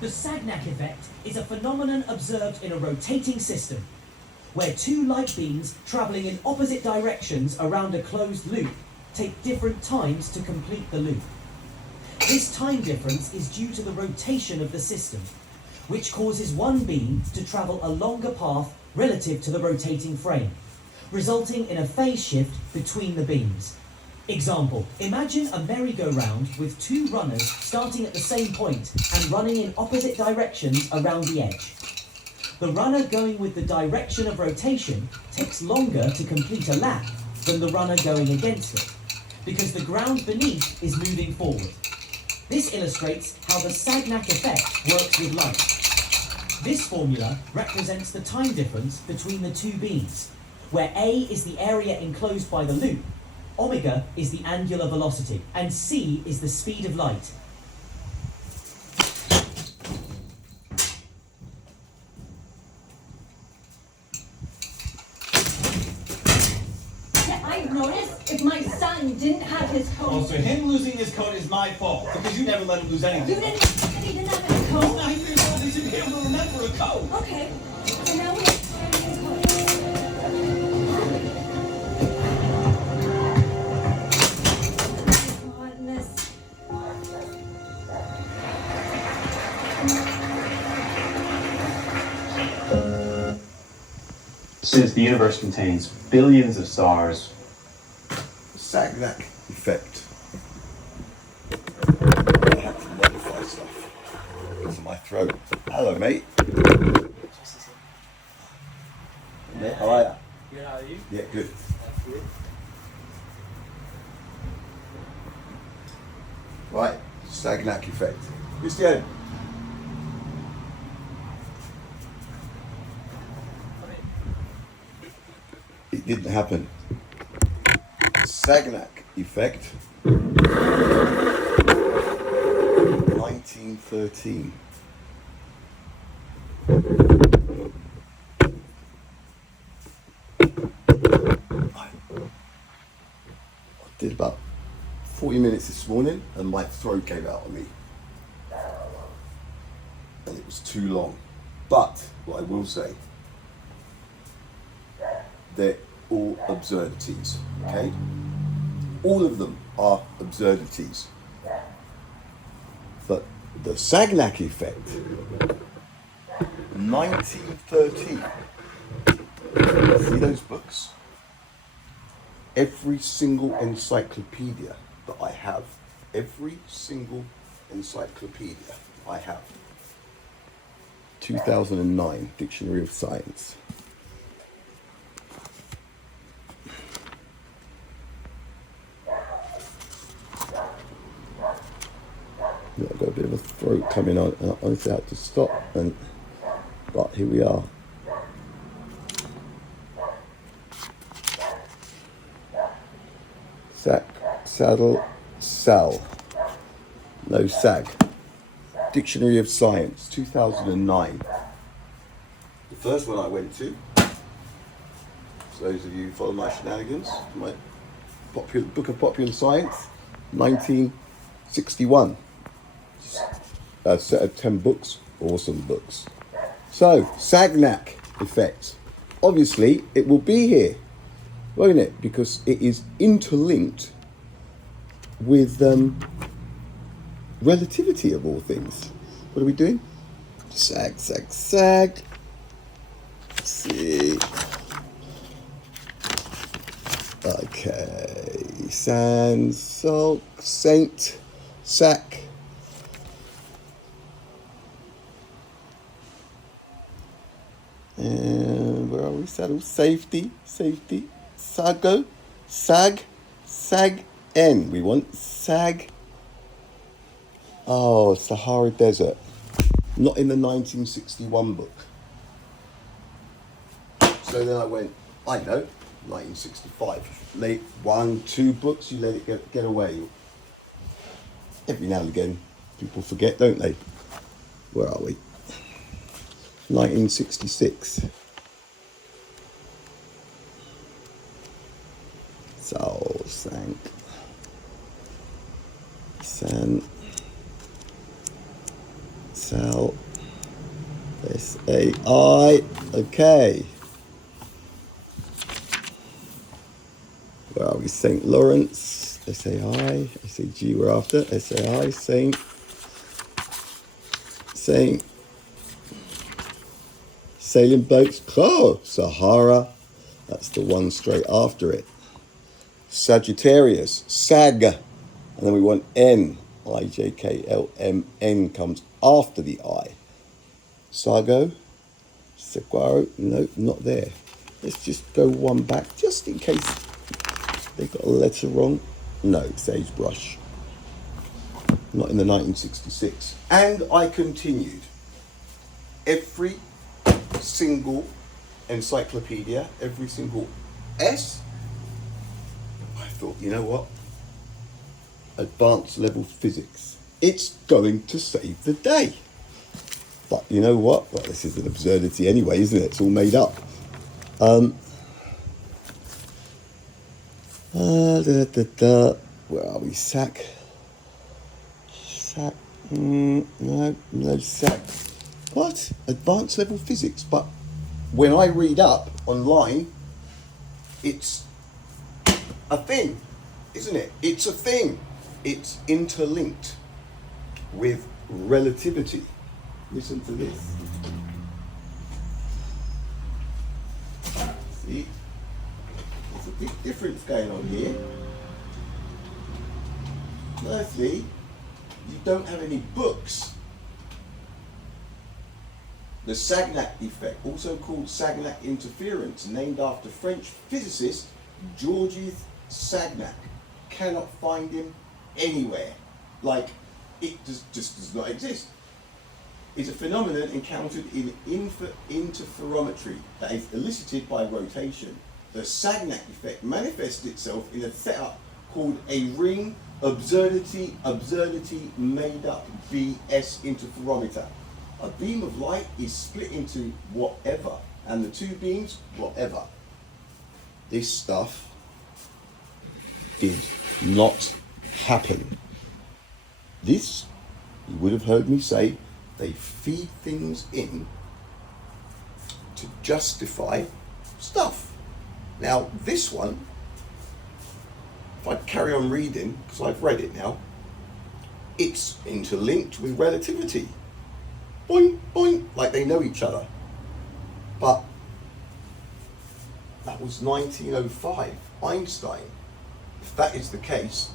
The Sagnac effect is a phenomenon observed in a rotating system, where two light beams travelling in opposite directions around a closed loop take different times to complete the loop. This time difference is due to the rotation of the system, which causes one beam to travel a longer path relative to the rotating frame, resulting in a phase shift between the beams. Example, imagine a merry-go-round with two runners starting at the same point and running in opposite directions around the edge. The runner going with the direction of rotation takes longer to complete a lap than the runner going against it, because the ground beneath is moving forward. This illustrates how the Sagnac effect works with light. This formula represents the time difference between the two beams, where A is the area enclosed by the loop, omega is the angular velocity, and c is the speed of light. I've noticed if my son didn't have his coat. Oh, so him losing his coat is my fault, because you never let him lose anything. You didn't say that he didn't have his coat. Well, now he figures out he should be able to remember a coat. Okay, so now we have to find his coat. Since the universe contains billions of stars, Sagnac effect. I have to modify stuff because of my throat. Hello, mate. Mate, how are you? Good, how are you? Yeah, good. That's good. Right, Sagnac effect. Christian. It didn't happen. Sagnac effect. 1913. I did about 40 minutes this morning and my throat gave out on me. And it was too long. But what I will say, they're all absurdities, okay? All of them are absurdities. But the Sagnac effect, 1913. See those books? Every single encyclopedia that I have, every single encyclopedia I have. 2009 Dictionary of Science. I've got a bit of a throat coming on. I honestly had to stop, but here we are. Sack, saddle, sal. No sag. Dictionary of Science, 2009. The first one I went to, for those of you who follow my shenanigans, my Book of Popular Science, 1961. A set of 10 books, awesome books. So, Sagnac effect. Obviously, it will be here, won't it? Because it is interlinked with relativity of all things. What are we doing? Sag, sag, sag. Let's see. Okay. Sand, salt, saint, sack. And where are we? Saddle, safety, safety. Sago, sag, sag, N. We want sag. Oh, Sahara Desert. Not in the 1961 book. So then I went, I know, 1965. Late 1, 2 books, you let it get away. Every now and again, people forget, don't they? Where are we? 1966. Soul sank. Sal. S-A-I. Okay. Where are we? St. Lawrence. S-A-I. S-A-G we're after. S-A-I. Saint. Sailing boats. Oh, Sahara. That's the one straight after it. Sagittarius. Sag. And then we want N. I-J-K-L-M-N comes after the I. Sago. Saguaro. No, not there. Let's just go one back just in case they got a letter wrong. No, it says brush. Not in the 1966. And I continued. Every single encyclopedia, every single S, I thought, you know what? Advanced level physics. It's going to save the day. But you know what? Well, this is an absurdity anyway, isn't it? It's all made up. Where are we? Sac. No sac. What? Advanced level physics. But when I read up online, it's a thing, isn't it? It's a thing. It's interlinked with relativity. Listen to this. See? There's a big difference going on here. Firstly, you don't have any books. The Sagnac effect, also called Sagnac interference, named after French physicist Georges Sagnac. Cannot find him anywhere. Like, it just does not exist. It's a phenomenon encountered in interferometry that is elicited by rotation. The Sagnac effect manifests itself in a setup called a ring absurdity made up BS interferometer. A beam of light is split into whatever, and the two beams, whatever. This stuff did not happen. This, you would have heard me say, they feed things in to justify stuff. Now, this one, if I carry on reading, because I've read it now, it's interlinked with relativity. Boing, boing, like they know each other. But that was 1905, Einstein. If that is the case,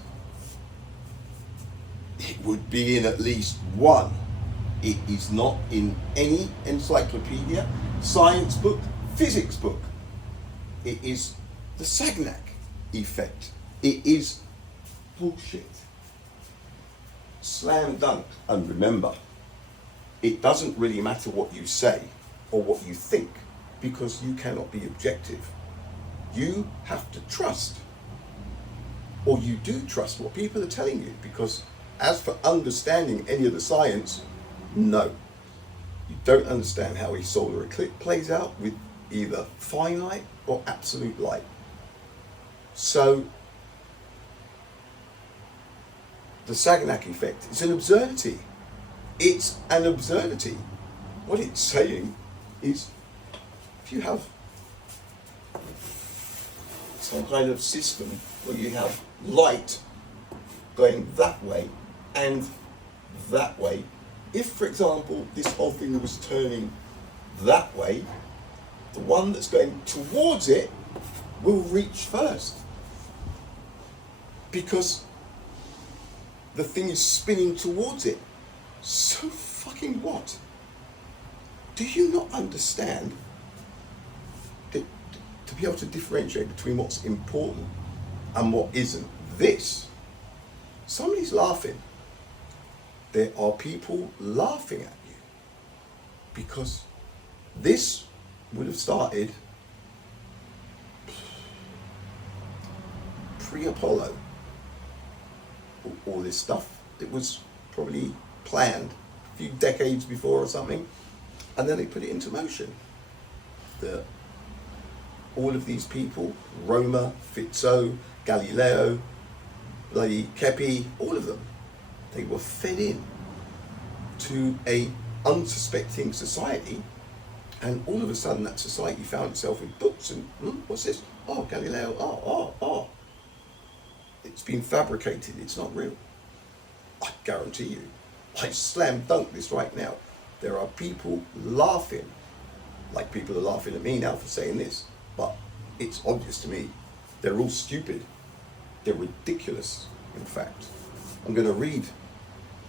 it would be in at least one. It is not in any encyclopedia, science book, physics book. It is the Sagnac effect. It is bullshit. Slam dunk. And remember, it doesn't really matter what you say or what you think, because you cannot be objective. You have to trust, or you do trust what people are telling you, because as for understanding any of the science, no. You don't understand how a solar eclipse plays out with either finite or absolute light. So, the Sagnac effect is an absurdity. It's an absurdity. What it's saying is, if you have some kind of system where you have light going that way and that way, if, for example, this whole thing was turning that way, the one that's going towards it will reach first, because the thing is spinning towards it. So fucking what? Do you not understand that to be able to differentiate between what's important and what isn't? This, somebody's laughing. There are people laughing at you, because this would have started pre-Apollo. All this stuff, it was probably planned a few decades before or something, and then they put it into motion. All of these people, Roma, Fizzo, Galileo, bloody Kepi, all of them, they were fed in to a unsuspecting society, and all of a sudden that society found itself in books and, what's this? Oh, Galileo, oh. It's been fabricated, it's not real. I guarantee you, I slam dunk this right now. There are people laughing, like people are laughing at me now for saying this, but it's obvious to me. They're all stupid. They're ridiculous, in fact. I'm going to read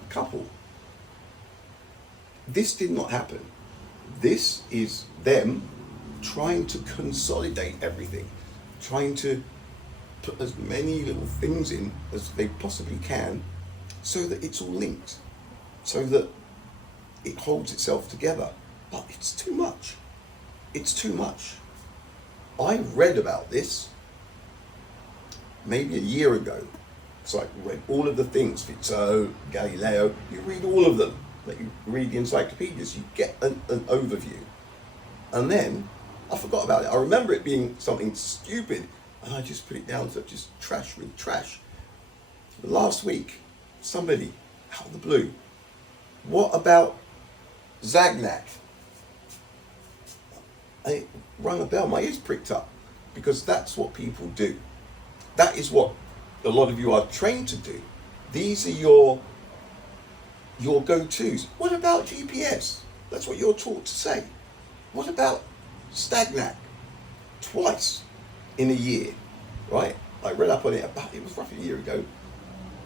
a couple. This did not happen. This is them trying to consolidate everything, trying to put as many little things in as they possibly can so that it's all linked, so that it holds itself together. But it's too much. It's too much. I read about this maybe a year ago. So I read all of the things, Fizzo, Galileo, you read all of them. Like you read the encyclopedias, you get an overview. And then I forgot about it. I remember it being something stupid, and I just put it down to just trash with trash. Last week, somebody out of the blue, what about Sagnac? It rang a bell, my ears pricked up, because that's what people do. That is what a lot of you are trained to do. These are your go-tos. What about GPS? That's what you're taught to say. What about Sagnac? Twice in a year, right? I read up on it it was roughly a year ago.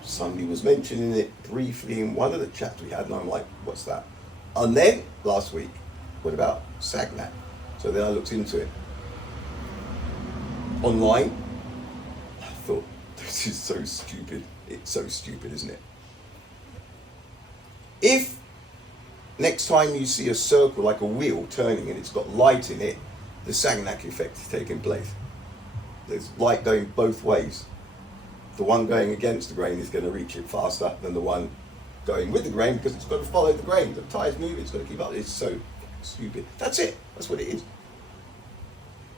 Somebody was mentioning it briefly in one of the chats we had, and I'm like, what's that? And then last week, what about Sagnac? So then I looked into it. Online, I thought, this is so stupid. It's so stupid, isn't it? If next time you see a circle like a wheel turning and it's got light in it, the Sagnac effect is taking place. There's light going both ways. The one going against the grain is going to reach it faster than the one going with the grain, because it's got to follow the grain. The tide's moving, it's got to keep up. It's so stupid. That's it. That's what it is.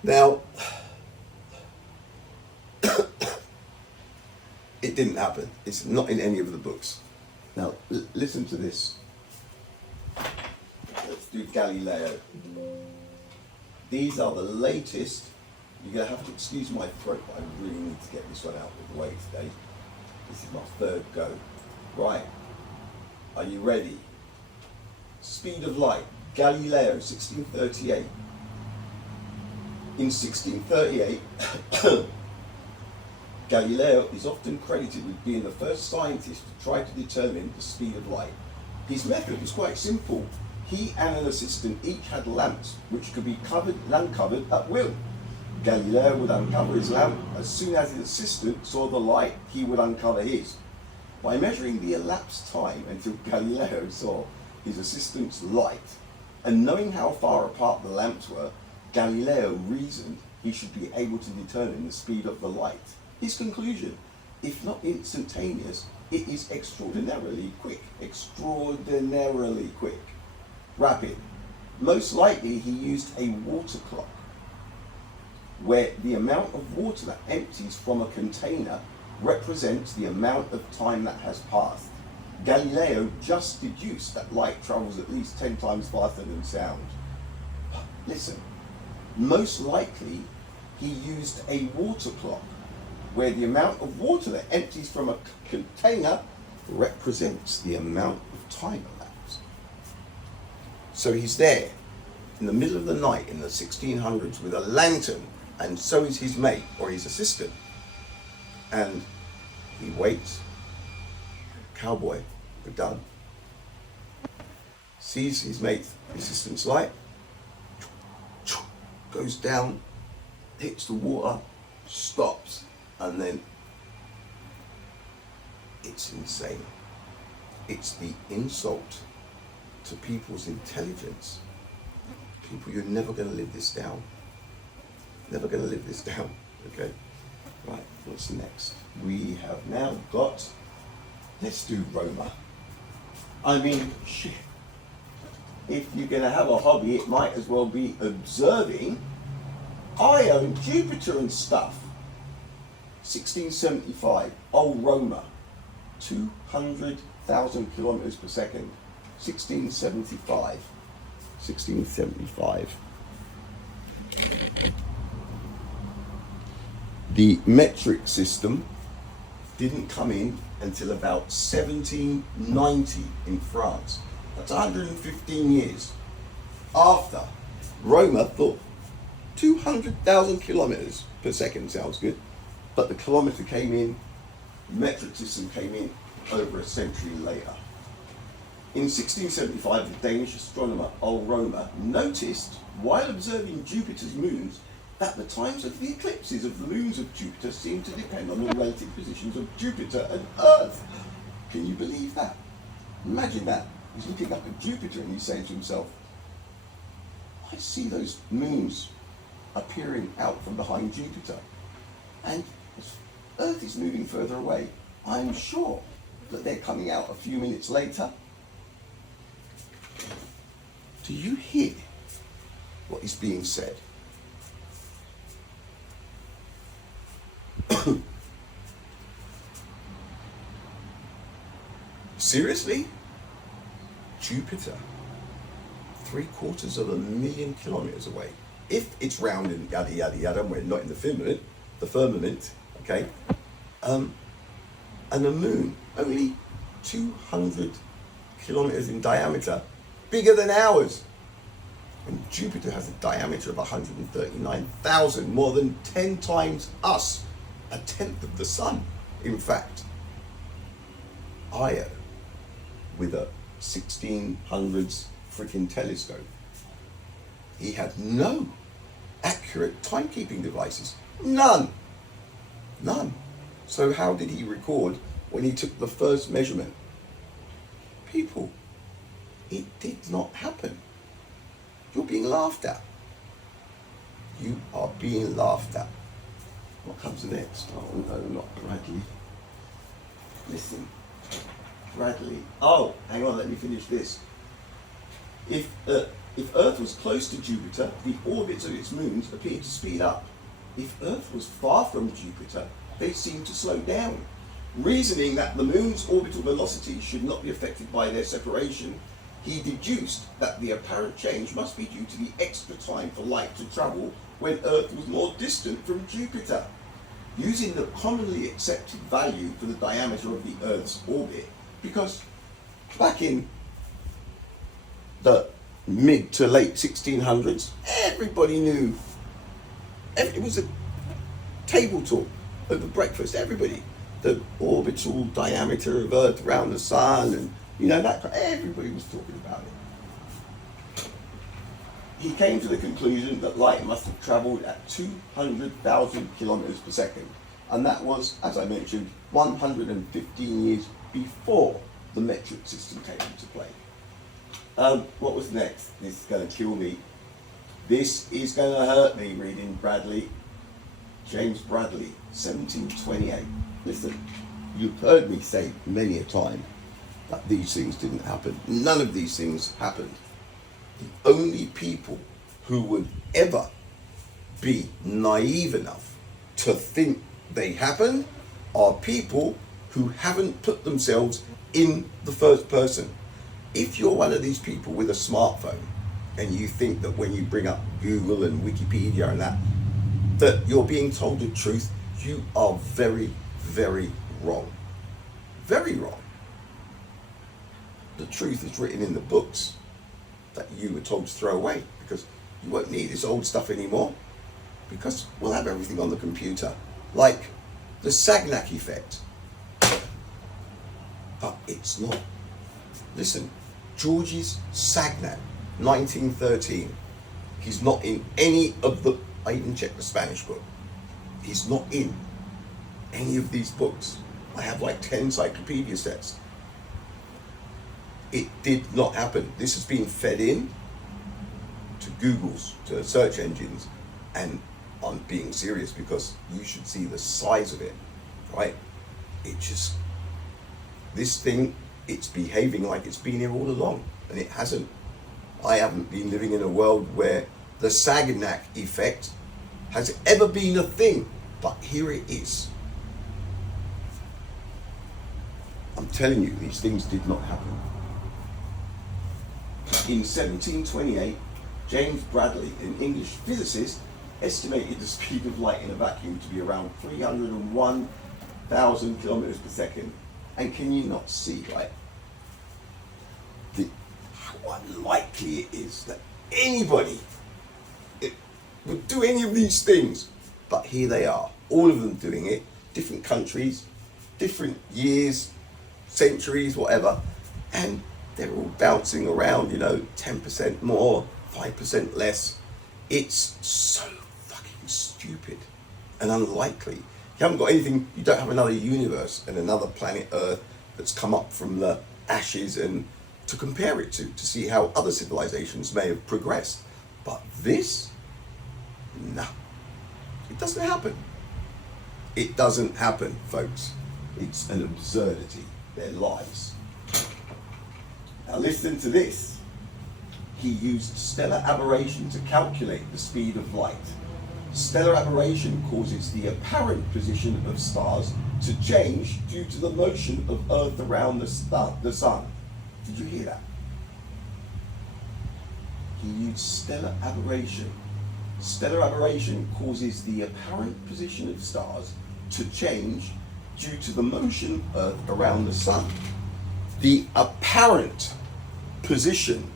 Now, it didn't happen. It's not in any of the books. Now, listen to this. Let's do Galileo. These are the latest. You're going to have to excuse my throat, but I really need to get this one out of the way today. This is my third go. Right. Are you ready? Speed of light. Galileo, 1638. In 1638, Galileo is often credited with being the first scientist to try to determine the speed of light. His method was quite simple. He and an assistant each had lamps which could be uncovered at will. Galileo would uncover his lamp. As soon as his assistant saw the light, he would uncover his. By measuring the elapsed time until Galileo saw his assistant's light, and knowing how far apart the lamps were, Galileo reasoned he should be able to determine the speed of the light. His conclusion, if not instantaneous, it is extraordinarily quick. Extraordinarily quick. Rapid. Most likely he used a water clock, where the amount of water that empties from a container represents the amount of time that has passed. Galileo just deduced that light travels at least 10 times faster than sound. Listen, most likely he used a water clock, where the amount of water that empties from a container represents the amount of time elapsed. So he's there in the middle of the night in the 1600s with a lantern, and so is his mate or his assistant. And he waits. Cowboy, we're done. Sees his mate's assistant's light, goes down, hits the water, stops, and then it's insane. It's the insult to people's intelligence. People, you're never going to live this down. Never going to live this down, okay? Right, what's next? We have now got, let's do Roma. I mean, shit. If you're going to have a hobby, it might as well be observing Io and Jupiter and stuff. 1675, old Roma, 200,000 kilometers per second. 1675. 1675. The metric system didn't come in until about 1790 in France. That's 115 years after Roma thought 200,000 kilometers per second sounds good, but the kilometer came in, the metric system came in over a century later. In 1675, the Danish astronomer Roma noticed, while observing Jupiter's moons, that the times of the eclipses of the moons of Jupiter seemed to depend on the relative positions of Jupiter and Earth. Can you believe that? Imagine that. He's looking up at Jupiter and he's saying to himself, I see those moons appearing out from behind Jupiter, and Earth is moving further away. I'm sure that they're coming out a few minutes later. Do you hear what is being said? Seriously? Jupiter, 750,000 kilometers away. If it's round and yada yada yada, and we're not in the firmament, okay? And the moon, only 200 kilometers in diameter, bigger than ours. And Jupiter has a diameter of 139,000, more than 10 times us, a tenth of the sun, in fact. Io, with a 1600s freaking telescope, he had no accurate timekeeping devices. None. So how did he record when he took the first measurement? People, it did not happen. You're being laughed at. You are being laughed at. What comes next? Oh no, not Bradley. Listen, Bradley. Oh, hang on, let me finish this. If Earth was close to Jupiter, the orbits of its moons appeared to speed up. If Earth was far from Jupiter, they seemed to slow down. Reasoning that the moon's orbital velocity should not be affected by their separation, he deduced that the apparent change must be due to the extra time for light to travel when Earth was more distant from Jupiter. Using the commonly accepted value for the diameter of the Earth's orbit, because back in the mid to late 1600s, everybody knew, it was a table talk over breakfast, everybody, the orbital diameter of Earth around the sun, and everybody was talking about it. He came to the conclusion that light must have travelled at 200,000 kilometers per second, and that was, as I mentioned, 115 years before the metric system came into play. What was next? This is going to kill me. This is going to hurt me reading Bradley. James Bradley, 1728. Listen, you've heard me say many a time that these things didn't happen. None of these things happened. The only people who would ever be naive enough to think they happen are people who haven't put themselves in the first person. If you're one of these people with a smartphone and you think that when you bring up Google and Wikipedia and that you're being told the truth, you are very, very wrong. Very wrong. The truth is written in the books that you were told to throw away, because you won't need this old stuff anymore, because we'll have everything on the computer, like the Sagnac effect. But it's not. Listen, Georges Sagnac, 1913. He's not in any of the, I even checked the Spanish book. He's not in any of these books. I have like 10 encyclopedia sets. It did not happen. This has been fed in to Google's, to search engines, and I'm being serious because you should see the size of it, right? This thing, it's behaving like it's been here all along, and it hasn't. I haven't been living in a world where the Sagnac effect has ever been a thing, but here it is. I'm telling you, these things did not happen. In 1728, James Bradley, an English physicist, estimated the speed of light in a vacuum to be around 301,000 kilometers per second. And can you not see, right, how unlikely it is that anybody would do any of these things? But here they are, all of them doing it, different countries, different years, centuries, whatever, and they're all bouncing around, 10% more, 5% less. It's so fucking stupid and unlikely. You haven't got anything, you don't have another universe and another planet Earth that's come up from the ashes and to compare it to see how other civilizations may have progressed. But this, no, it doesn't happen. It doesn't happen, folks. It's an absurdity. They're lies. Now listen to this. He used stellar aberration to calculate the speed of light. Stellar aberration causes the apparent position of stars to change due to the motion of Earth around the sun. Did you hear that? He used stellar aberration. Stellar aberration causes the apparent position of stars to change due to the motion of Earth around the sun. The apparent position.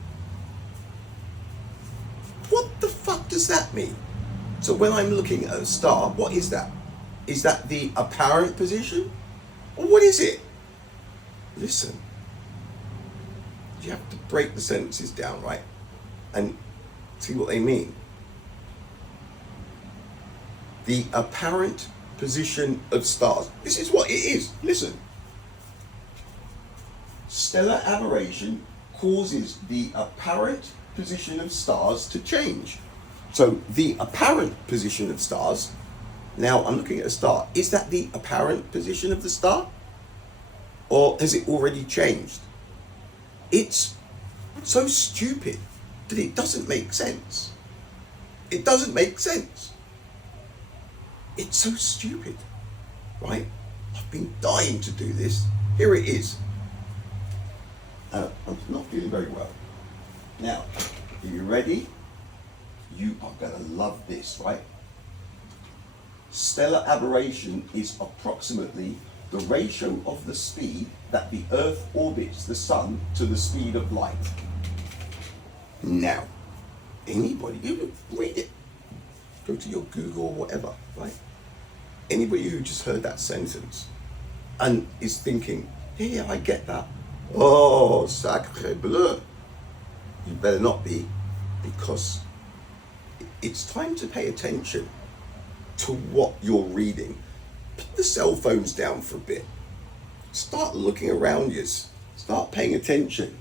What the fuck does that mean? So when I'm looking at a star, what is that? Is that the apparent position? Or what is it? Listen. You have to break the sentences down, right? And see what they mean. The apparent position of stars. This is what it is. Listen. Stellar aberration causes the apparent position of stars to change. So the apparent position of stars, now I'm looking at a star, is that the apparent position of the star? Or has it already changed? It's so stupid that it doesn't make sense. It doesn't make sense. It's so stupid, right? I've been dying to do this. Here it is. I'm not feeling very well. Now, are you ready? You are going to love this, right? Stellar aberration is approximately the ratio of the speed that the Earth orbits the Sun to the speed of light. Now, anybody, you read it. Go to your Google or whatever, right? Anybody who just heard that sentence and is thinking, yeah, I get that. Oh, sacre bleu. You better not be, because it's time to pay attention to what you're reading. Put the cell phones down for a bit. Start looking around you. Start paying attention.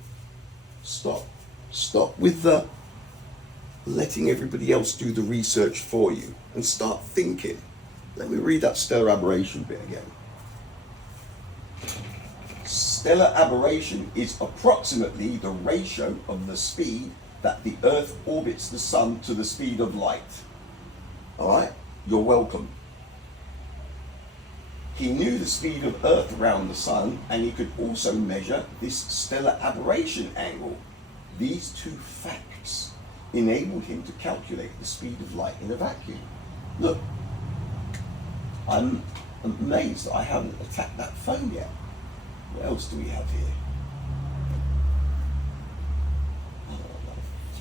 Stop with the letting everybody else do the research for you and start thinking. Let me read that stellar aberration bit again. Stellar aberration is approximately the ratio of the speed that the Earth orbits the Sun to the speed of light. All right? You're welcome. He knew the speed of Earth around the Sun, and he could also measure this stellar aberration angle. These two facts enabled him to calculate the speed of light in a vacuum. Look, I'm amazed that I haven't attacked that phone yet. What else do we have here?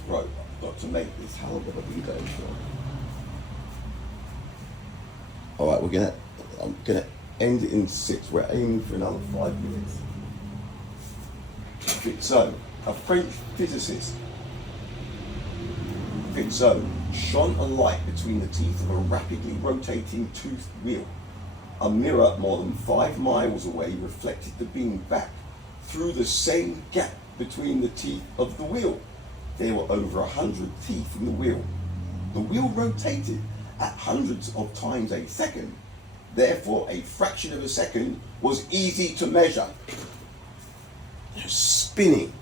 Right, I've got to make this hell of a video short. All right, I'm gonna end it in 6. We're aiming for another 5 minutes. Fizeau, a French physicist, Fizeau shone a light between the teeth of a rapidly rotating toothed wheel. A mirror more than 5 miles away reflected the beam back through the same gap between the teeth of the wheel. There were over 100 teeth in the wheel. The wheel rotated at hundreds of times a second. Therefore, a fraction of a second was easy to measure. You're spinning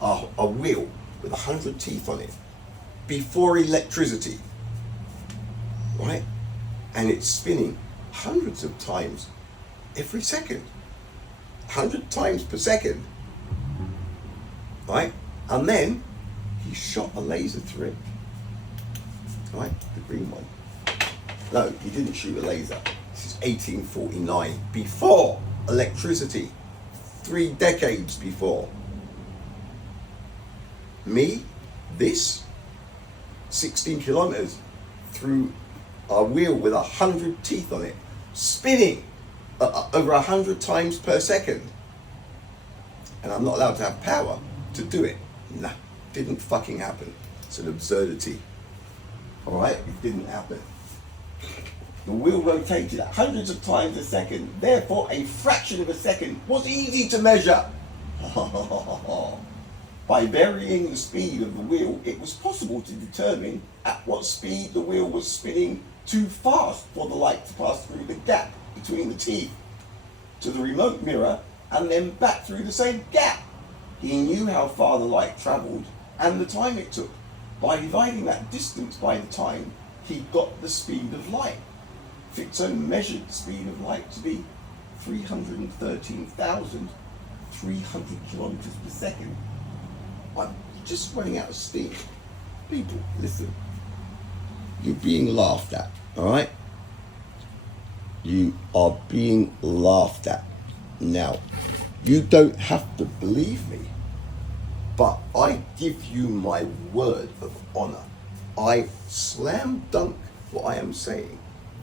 a wheel with 100 teeth on it before electricity, right? And it's spinning hundreds of times every second, 100 times per second, right? And then he shot a laser through it. Right, the green one. No, he didn't shoot a laser. This is 1849, before electricity, 3 decades before. Me, this, 16 kilometers through a wheel with 100 teeth on it, spinning over 100 times per second. And I'm not allowed to have power to do it. Nah, didn't fucking happen. It's an absurdity. Alright, it didn't happen. The wheel rotated hundreds of times a second, therefore a fraction of a second was easy to measure. By varying the speed of the wheel, it was possible to determine at what speed the wheel was spinning too fast for the light to pass through the gap between the teeth to the remote mirror and then back through the same gap. He knew how far the light travelled and the time it took. By dividing that distance by the time, he got the speed of light. Fitzo measured the speed of light to be 313,300 kilometers per second. I'm just running out of steam. People, listen. You're being laughed at, alright? You are being laughed at. Now, you don't have to believe me, but I give you my word of honor. I slam dunk what I am saying.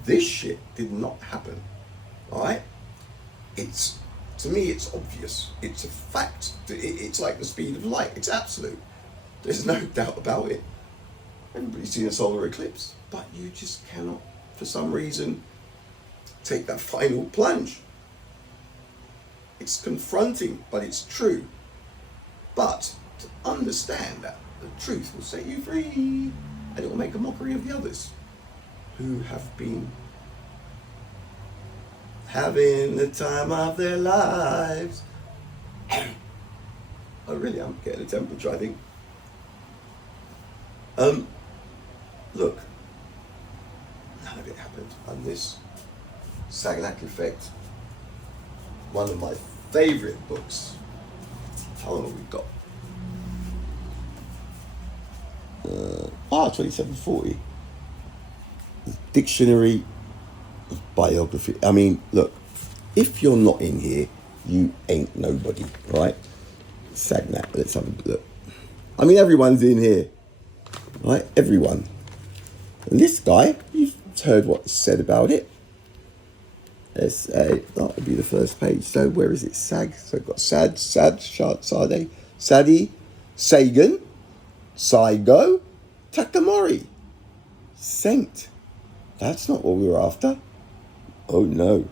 This shit did not happen, alright? To me, it's obvious. It's a fact. It's like the speed of light. It's absolute. There's no doubt about it. Everybody's seen a solar eclipse, but you just cannot, for some reason, take that final plunge. It's confronting, but it's true. But to understand that the truth will set you free, and it will make a mockery of the others who have been having the time of their lives. Oh really, I'm getting a temperature, I think. Look, none of it happened. And this Sagnac effect, one of my favourite books. How long have we got? 2740. Dictionary of biography. I mean, look, if you're not in here, you ain't nobody, right? Sagnac, let's have a look. I mean, everyone's in here, right? Everyone. And this guy, you've heard what's said about it. That would be the first page. So where is it? Sag. So I've got Sade, Sadi, Sagan, Saigo, Takamori, Saint. That's not what we were after. Oh no,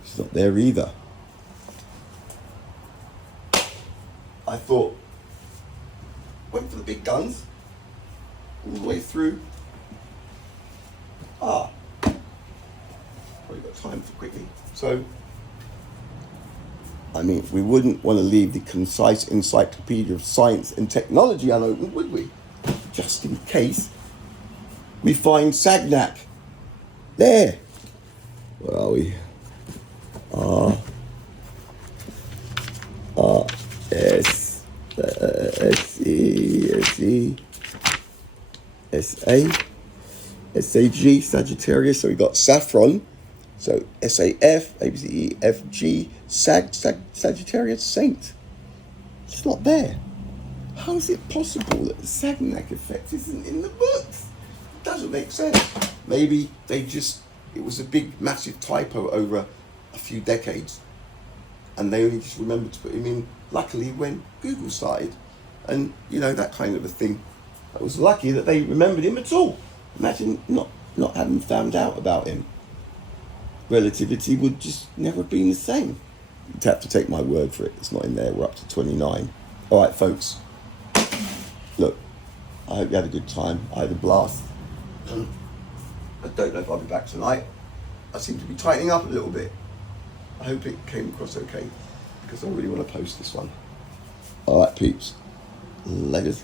it's not there either. I thought, went for the big guns, all the way through. Probably got time for quickly. So, I mean, we wouldn't want to leave the concise encyclopedia of science and technology unopened, would we? Just in case we find Sagnac. There. Where are we? SAG, Sagittarius. So we got saffron. So SAF, ABCEFG, Sagittarius, Saint. It's not there. How is it possible that the Sagnac effect isn't in the books? It doesn't make sense. Maybe it was a big, massive typo over a few decades, and they only just remembered to put him in, luckily, when Google started. And, that kind of a thing. I was lucky that they remembered him at all. Imagine not having found out about him. Relativity would just never have been the same. You'd have to take my word for it. It's not in there. We're up to 29. All right, folks. Look, I hope you had a good time. I had a blast. I don't know if I'll be back tonight. I seem to be tightening up a little bit. I hope it came across okay, because I really want to post this one. All right, peeps. Laters.